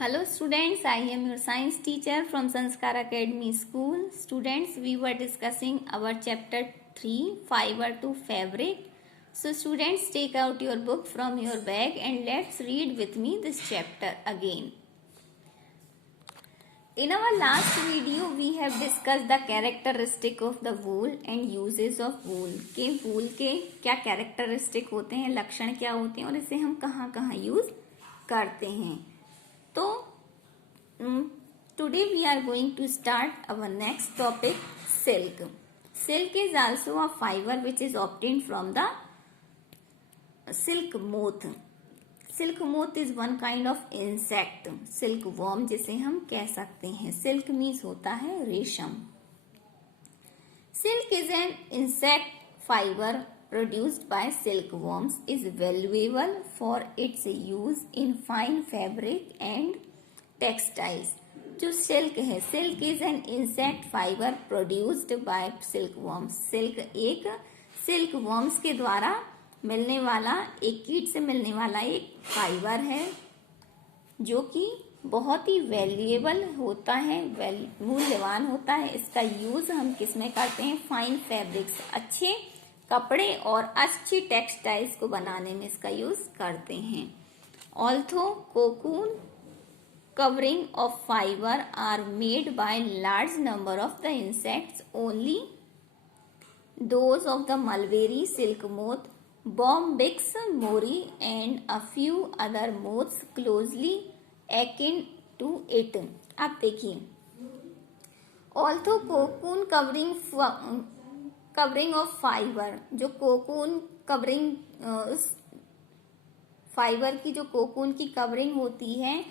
Hello students, I am your science teacher from Sanskar Academy School. Students, we were discussing our chapter 3, fiber to fabric. So students, take out your book from your bag and let's read with me this chapter again. In our last video, we have discussed the characteristic of the wool and uses of wool. कि wool के क्या characteristic होते हैं, लक्षण क्या होते हैं और इसे हम कहाँ कहाँ use करते हैं. तो today we are going to start our next topic, silk. Silk is also a fiber which is obtained from the silk moth. Silk moth is one kind of insect, silkworm जिसे हम कह सकते हैं. Silk means होता है रेशम. Silk is an insect fiber produced by silkworms, is valuable for its use in fine fabric and textiles. जो silk है, silk is an insect fibre produced by silkworms. Silk एक सिल्कवर्म्स के द्वारा मिलने वाला, एक कीट से मिलने वाला एक फाइबर है जो कि बहुत ही वैल्यूएबल होता है, मूल्यवान होता है. इसका यूज हम किस में करते हैं? फाइन फैब्रिक्स, अच्छे कपड़े और अच्छी टेक्सटाइल्स को बनाने में इसका यूज करते हैं. Although cocoon covering of fiber are made by large number of the insects, only those of the mulberry silk moth, Bombyx mori and a few other moths closely akin to it. अब देखिए, although cocoon covering of fiber, जो cocoon covering fibre की जो cocoon की covering होती है,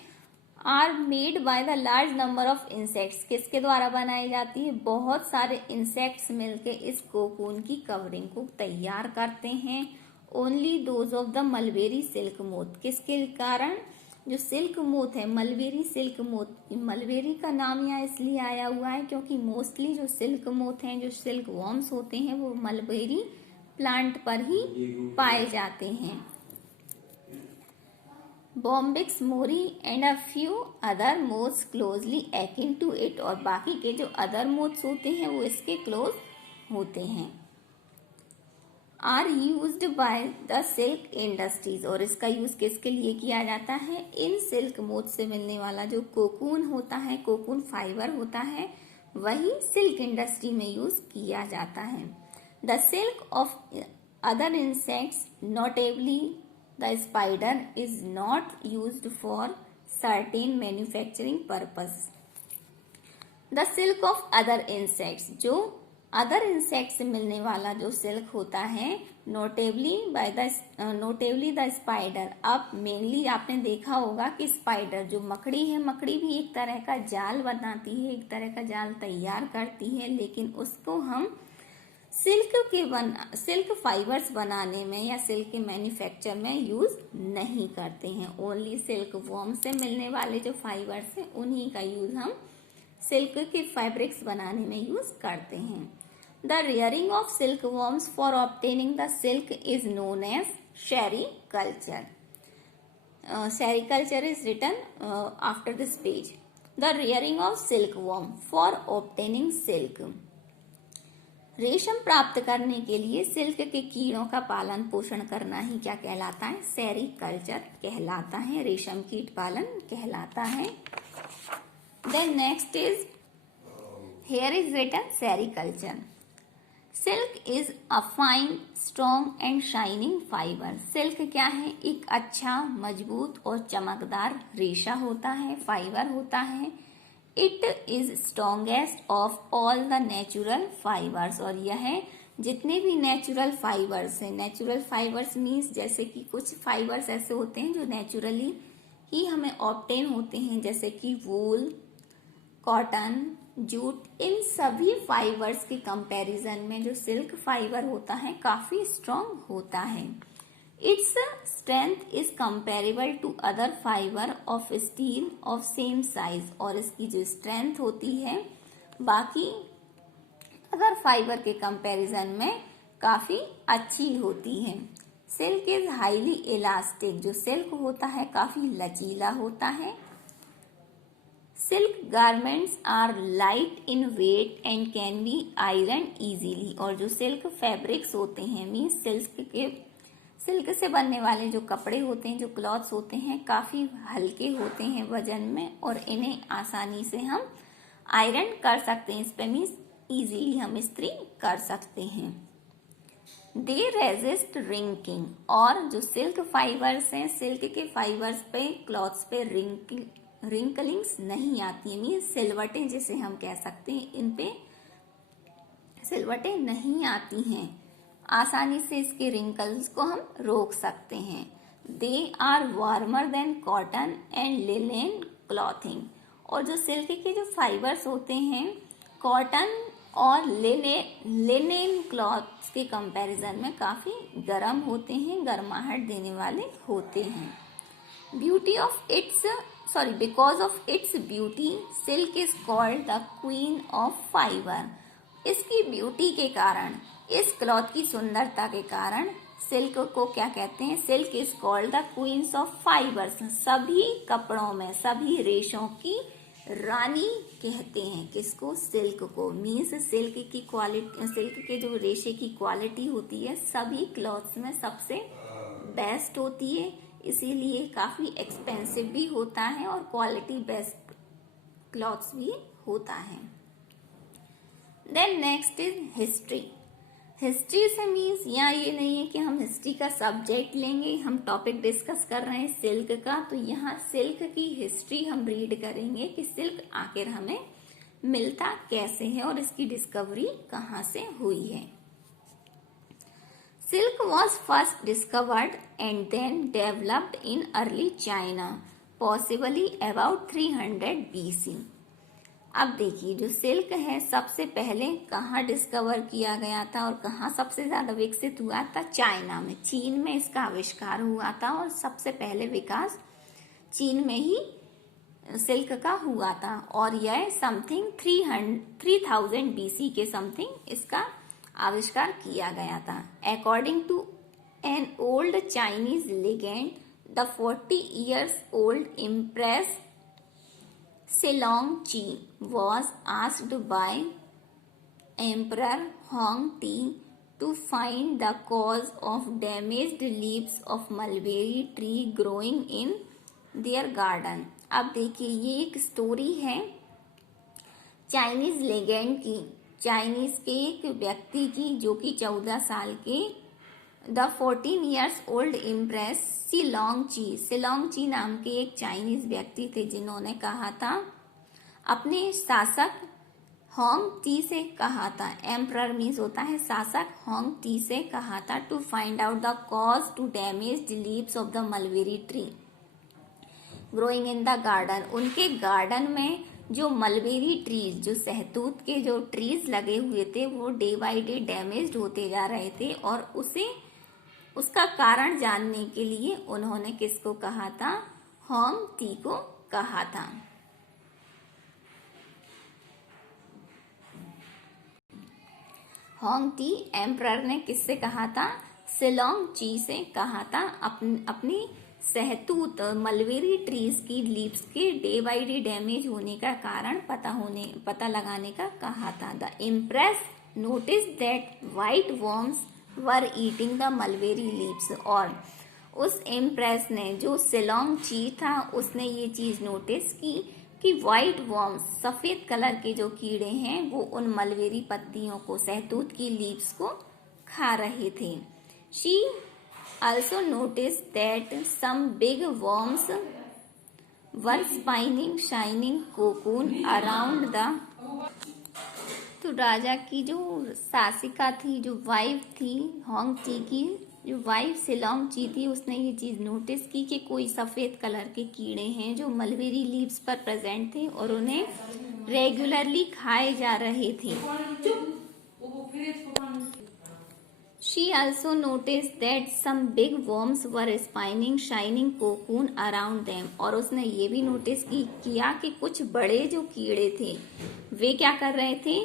are made by the large number of insects, किसके द्वारा बनाई जाती है? बहुत सारे इंसेक्ट्स मिलके इस कोकून की कवरिंग को तैयार करते हैं. Only those of the mulberry silk moth, किसके कारण? जो सिल्क मोथ है, मलबेरी सिल्क मोथ. मलबेरी का नाम यहाँ इसलिए आया हुआ है क्योंकि मोस्टली जो सिल्क मोथ हैं, जो सिल्क वॉर्म्स होते हैं, वो मलबेरी प्लांट पर ही पाए जाते हैं. Bombyx mori and a few other moths closely akin to it, और बाकी के जो अदर मोथ्स होते हैं वो इसके क्लोज होते हैं. Are used by the silk industries, और इसका यूज किसके लिए किया जाता है? इन सिल्क मोथ से मिलने वाला जो कोकून होता है, कोकून फाइबर होता है, वही सिल्क इंडस्ट्री में यूज किया जाता है. The silk of other insects, notably the spider, is not used for certain manufacturing purpose. The silk of other insects, जो अदर इंसेक्ट से मिलने वाला जो सिल्क होता है, नोटेबली द स्पाइडर. अब मेनली आपने देखा होगा कि स्पाइडर जो मकड़ी है, मकड़ी भी एक तरह का जाल बनाती है, एक तरह का जाल तैयार करती है, लेकिन उसको हम सिल्क फाइबर्स बनाने में या सिल्क के मैन्युफैक्चर में यूज नहीं करते हैं. ओनली सिल्क वॉर्म से मिलने वाले जो फाइबर्स हैं, उन्हीं का यूज हम सिल्क के फैब्रिक्स बनाने में यूज करते हैं. The rearing of silkworms for obtaining the silk is known as sericulture. Sericulture is written after this page. The rearing of silkworm for obtaining silk, रेशम प्राप्त करने के लिए सिल्क के कीड़ों का पालन पोषण करना ही क्या कहलाता है? सेरीकल्चर कहलाता है, रेशम कीट पालन कहलाता है. Then next is, here is written sericulture. Silk is a fine, strong and shining fibre. Silk क्या है? एक अच्छा, मजबूत और चमकदार रेशा होता है, फाइबर होता है. It is strongest of all the natural fibres, और यह जितने भी नेचुरल फाइबर्स हैं, नेचुरल फाइबर्स मीन्स जैसे कि कुछ फाइबर्स ऐसे होते हैं जो नेचुरली ही हमें ऑब्टेन होते हैं, जैसे कि वूल, कॉटन, जूट. इन सभी फाइबर्स के कंपैरिजन में जो सिल्क फाइबर होता है काफी स्ट्रॉन्ग होता है. Its strength is comparable to other fiber of steel of same size, और इसकी जो स्ट्रेंथ होती है बाकी अदर फाइबर के कंपैरिजन में काफी अच्छी होती है. सिल्क इज हाईली इलास्टिक, जो सिल्क होता है काफी लचीला होता है. Silk garments are light in weight and can be iron easily. और जो सिल्क फैब्रिक्स होते हैं मीन्स सिल्क से बनने वाले जो कपड़े होते हैं, जो क्लॉथ्स होते हैं, काफी हल्के होते हैं वजन में और इन्हें आसानी से हम आयरन कर सकते हैं। इस पे मीन्स इजीली हम इस्त्री कर सकते हैं। They resist wrinkling. और जो सिल्क फाइबर्स हैं, सिल्क के फाइबर्स पे क्लॉथ्स पे रिंकलिंग्स नहीं आती है, मीन्स सिलवटें जिसे हम कह सकते हैं, इन पे सिलवटें नहीं आती हैं। आसानी से इसके रिंकल्स को हम रोक सकते हैं। They are warmer than cotton and linen clothing. और जो सिल्क के जो फाइबर्स होते हैं कॉटन और लिनेन क्लॉथ्स के कंपैरिजन में काफी गर्म होते हैं, गर्माहट देने वाले होते हैं। Because of its beauty silk is called the queen of fibre. इसकी ब्यूटी के कारण, इस क्लॉथ की सुंदरता के कारण सिल्क को क्या कहते हैं? Silk is called the queens of fibres. सभी कपड़ों में, सभी रेशों की रानी कहते हैं। किसको? सिल्क को। मीन्स सिल्क की क्वालिटी, सिल्क के जो रेशे की क्वालिटी होती है सभी क्लॉथ्स में सबसे बेस्ट होती है, इसीलिए काफी एक्सपेंसिव भी होता है और क्वालिटी बेस्ट क्लॉथ्स भी होता है। Then next is history. History से मीन्स यहाँ ये नहीं है कि हम हिस्ट्री का सब्जेक्ट लेंगे, हम टॉपिक डिस्कस कर रहे हैं सिल्क का, तो यहाँ सिल्क की हिस्ट्री हम रीड करेंगे कि सिल्क आखिर हमें मिलता कैसे है और इसकी डिस्कवरी कहाँ से हुई है। Silk was first discovered and then developed in early China, possibly about 300 BC। अब देखिए, जो सिल्क है सबसे पहले कहाँ डिस्कवर किया गया था और कहाँ सबसे ज्यादा विकसित हुआ था? चाइना में, चीन में इसका आविष्कार हुआ था और सबसे पहले विकास चीन में ही सिल्क का हुआ था। और यह समथिंग 3000 BC के समथिंग इसका आविष्कार किया गया था। According to an old Chinese legend, the 40 years old empress Sejong was asked by Emperor Hong Ti to find the cause of damaged leaves of mulberry tree growing in their garden। अब देखिए, ये एक story है Chinese legend की, Chinese के एक व्यक्ति की जो कि 14 साल के the 14 years old impress Shillong ची नाम के एक चाइनीज व्यक्ति थे जिन्होंने कहा था, अपने शासक होंग टी से कहा था, एम्परर मीन्स होता है शासक, होंग टी से कहा था to find out the cause to damage leaves of the mulberry tree growing in the garden. उनके गार्डन में जो मलबेरी ट्रीज, जो सहतूत के जो ट्रीज लगे हुए थे वो डे बाय डे डैमेज्ड होते जा रहे थे और उसका कारण जानने के लिए उन्होंने किसको कहा था? होंग टी को कहा था। होंग टी एम्परर ने किससे कहा था? सिलोंग ची से कहा था, अपनी सहतूत मलबेरी ट्रीज की लीव्स के डे बाय डे डैमेज होने का कारण पता लगाने का कहा था। The impress notice that white worms were eating the mulberry leaves. और उस इम्प्रेस ने, जो सिलोंग ची था, उसने ये चीज नोटिस की कि व्हाइट वर्म्स, सफेद कलर के जो कीड़े हैं वो उन मलबेरी पत्तियों को, सहतूत की लीव्स को खा रहे थे। She also noticed that some big worms were spinning shining cocoon around the। तो राजा की जो शासिका थी, जो वाइफ थी, होंग टी की जो वाइफ सिलोंग ची थी, उसने ये चीज नोटिस की कि कोई सफेद कलर के कीड़े हैं जो मलबेरी लीव्स पर प्रेजेंट थे और उन्हें रेगुलरली खाए जा रहे थे। She also noticed that some big worms were spinning shining cocoon around them। और उसने ये भी नोटिस किया कि कुछ बड़े जो कीड़े थे वे क्या कर रहे थे?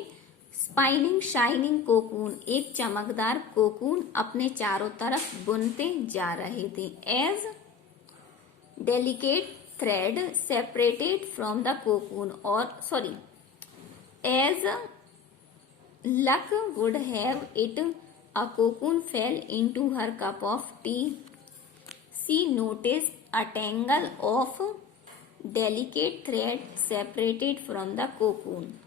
स्पाइनिंग शाइनिंग कोकून, एक चमकदार कोकून अपने चारों तरफ बुनते जा रहे थे। As delicate thread separated from the cocoon, or sorry, as luck would have it, a cocoon fell into her cup of tea. She noticed a tangle of delicate thread separated from the cocoon.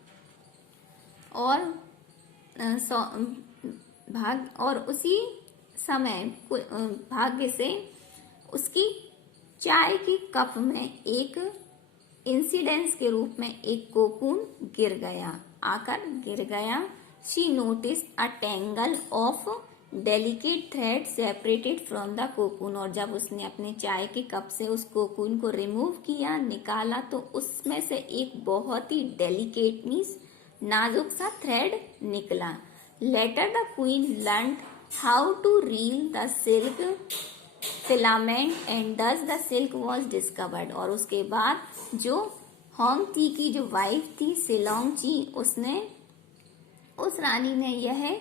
और उसी समय भाग्य से उसकी चाय की cup में एक इंसिडेंस के रूप में एक कोकून आकर गिर गया. She noticed a tangle of delicate thread separated from the cocoon. और जब उसने अपने चाय के कप से उस कोकून को रिमूव किया, निकाला, तो उसमें से एक बहुत ही डेलिकेट मीन्स नाजुक सा थ्रेड निकला. Later the queen learned how to reel the silk filament and thus the silk was discovered. और उसके बाद जो होंगती की जो वाइफ थी सिलोंगची, उस रानी ने यह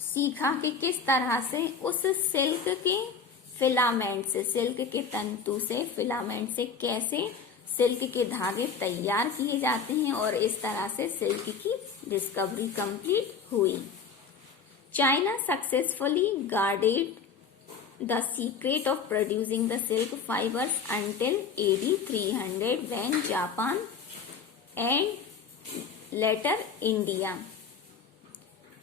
सीखा कि किस तरह से उस सिल्क के फिलामेंट से, सिल्क के तंतु से, फिलामेंट से कैसे सिल्क के धागे तैयार किए जाते हैं, और इस तरह से सिल्क की डिस्कवरी कंप्लीट हुई. China successfully guarded the secret of producing the silk fibres until AD 300 when Japan and later India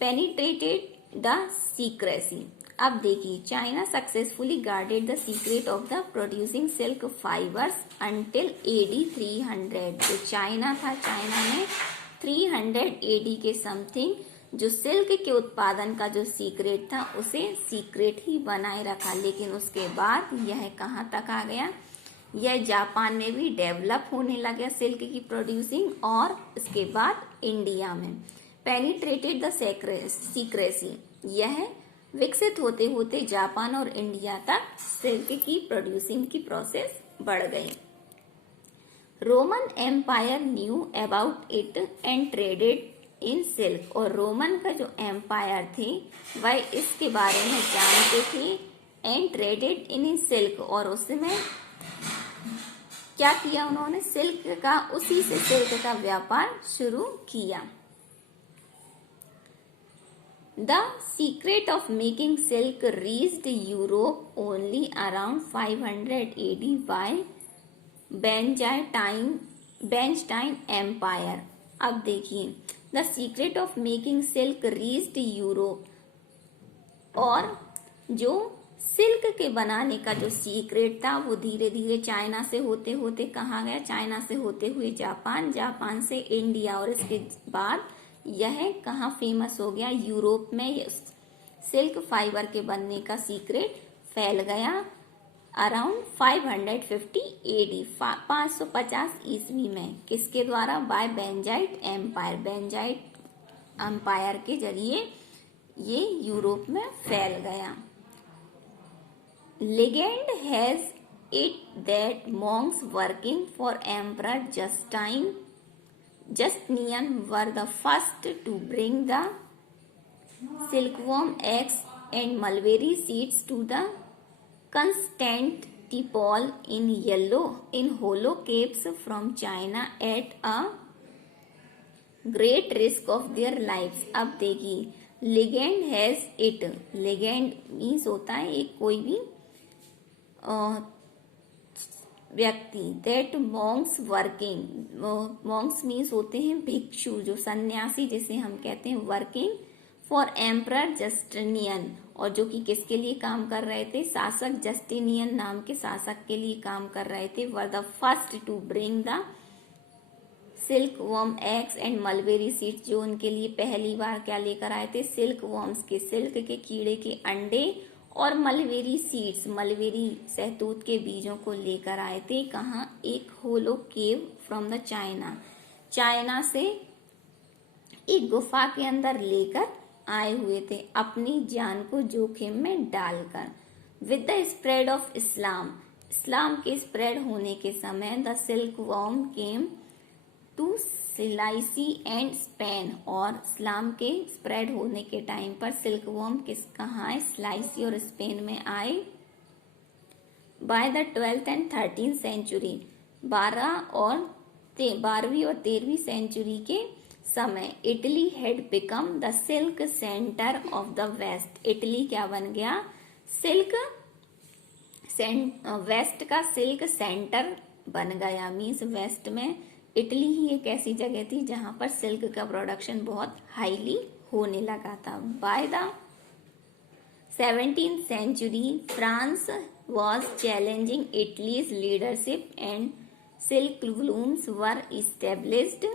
penetrated the secrecy. अब देखिए, China successfully guarded the secret of the producing silk fibres until AD 300. जो China था, China ने 300 AD के something जो silk के उत्पादन का जो सीक्रेट था उसे सीक्रेट ही बनाए रखा. लेकिन उसके बाद यह कहाँ तक आ गया, यह जापान में भी डेवलप होने लगा सिल्क की प्रोड्यूसिंग, और इसके बाद इंडिया में. पेनिट्रेटेड द सीक्रेसी, यह विकसित होते होते जापान और इंडिया तक सिल्क की प्रोड्यूसिंग की प्रोसेस बढ़ गई. Roman empire knew about it and traded in silk. और रोमन का जो एम्पायर थे वह इसके बारे में जानते थे. एंड ट्रेडेड इन सिल्क, और उसमें क्या किया उन्होंने, उसी से सिल्क का व्यापार शुरू किया. The secret of making silk reached Europe only around 500 AD by Byzantine empire. अब देखिए, the secret of making silk reached Europe, और जो सिल्क के बनाने का जो सीक्रेट था वो धीरे धीरे चाइना से होते होते कहाँ गया, चाइना से होते हुए जापान, जापान से इंडिया, और इसके बाद यह कहाँ फेमस हो गया, यूरोप में. सिल्क फाइबर के बनने का सीक्रेट फैल गया अराउंड 550 AD 550 ईस्वी में. किसके द्वारा, बाय बेंजाइट एम्पायर. बेंजाइट एम्पायर के जरिए ये यूरोप में फैल गया. Legend has it that monks working for Emperor Justinian were the first to bring the silkworm eggs and mulberry seeds to the Constantinople in hollow caves from China at a great risk of their lives. अब देखिए, legend has it. legend means होता है एक कोई भी व्यक्ति. That Monks working, Monks means होते हैं भिक्षु, जो सन्यासी जिसे हम कहते हैं, वर्किंग फॉर एम्परर जस्टिनियन, और जो कि किसके लिए काम कर रहे थे, शासक जस्टिनियन नाम के शासक के लिए काम कर रहे थे. Were the first to bring the silk worm eggs and mulberry seeds, जो उनके लिए पहली बार क्या लेकर आए थे, सिल्क वर्म्स के, सिल्क के कीड़े के अंडे, और मलबेरी सीड्स, मलबेरी सहतूत के बीजों को लेकर आए थे. कहाँ, एक होलो केव फ्रॉम द चाइना, चाइना से एक गुफा के अंदर लेकर आए हुए थे, अपनी जान को जोखिम में डालकर. With the spread of Islam, इस्लाम के स्प्रेड होने के समय, the silk worm came to Sicily and Spain, और इस्लाम के स्प्रेड होने के टाइम पर सिल्क वर्म कहाँ है, सिलाइसी और स्पेन में आए. By the 12th and 13th century 12वीं और 13वीं सेंचुरी के समय Italy had become the silk centre of the West. Italy क्या बन गया? वेस्ट का सिल्क सेंटर बन गया। मीन्स वेस्ट में इटली ही एक ऐसी जगह थी जहां पर सिल्क का प्रोडक्शन बहुत हाईली होने लगा था। By the 17th century, France was challenging Italy's leadership and silk looms were established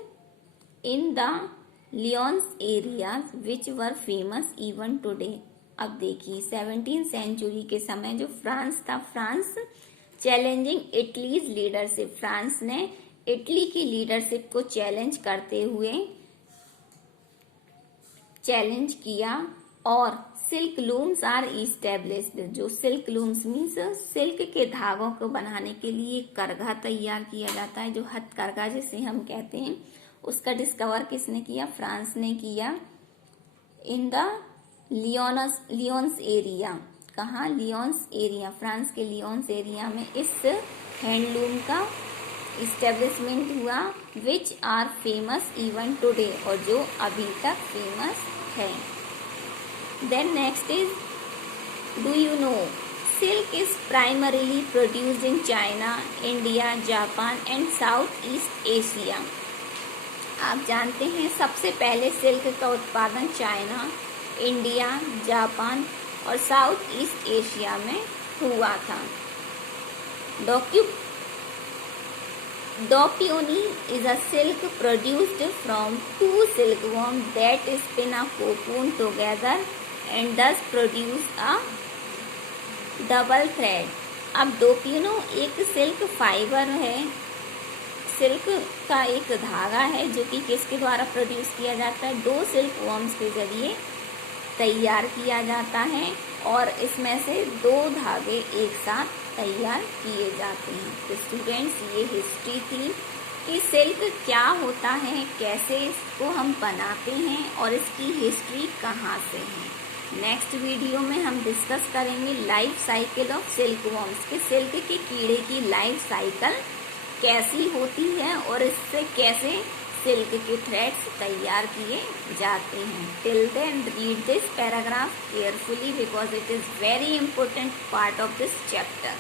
in the Lyons areas which were famous even today। अब देखिए 17th सेंचुरी के समय जो फ्रांस था, France challenging Italy's leadership, France ने Italy की leadership को challenge करते हुए चैलेंज किया और सिल्क लूम्स आर इस्टेब्लिश्ड। जो सिल्क लूम्स मीन्स सिल्क के धागों को बनाने के लिए करघा तैयार किया जाता है, जो हथकरघा जिसे हम कहते हैं, उसका डिस्कवर किसने किया? फ्रांस ने किया। In the Lyons area. कहाँ? लियोन्स एरिया, फ्रांस के लियोन्स एरिया में इस हैंडलूम का इस्टेब्लिशमेंट हुआ, which are famous even today, और जो अभी तक फेमस है। Then next is, do you know silk is primarily produced in China, India, Japan and Southeast Asia। आप जानते हैं सबसे पहले सिल्क का उत्पादन चाइना, इंडिया, जापान और साउथ ईस्ट एशिया में हुआ था। Dopioni is a silk produced from two silkworms that spin a cocoon together and thus produce a double thread। अब डोपिनो एक सिल्क फाइबर है, सिल्क का एक धागा है जो कि किसके द्वारा प्रोड्यूस किया जाता है? दो सिल्क वर्म्स के जरिए तैयार किया जाता है और इसमें से दो धागे एक साथ तैयार किए जाते हैं। तो स्टूडेंट्स, ये हिस्ट्री थी कि सिल्क क्या होता है, कैसे इसको हम बनाते हैं और इसकी हिस्ट्री कहाँ से है। नेक्स्ट वीडियो में हम डिस्कस करेंगे life cycle of silk worms, कि सिल्क के कीड़े की लाइफ साइकिल कैसी होती है और इससे कैसे सिल्क के थ्रेड्स तैयार किए जाते हैं। Till then read this paragraph carefully because it is very important part of this chapter.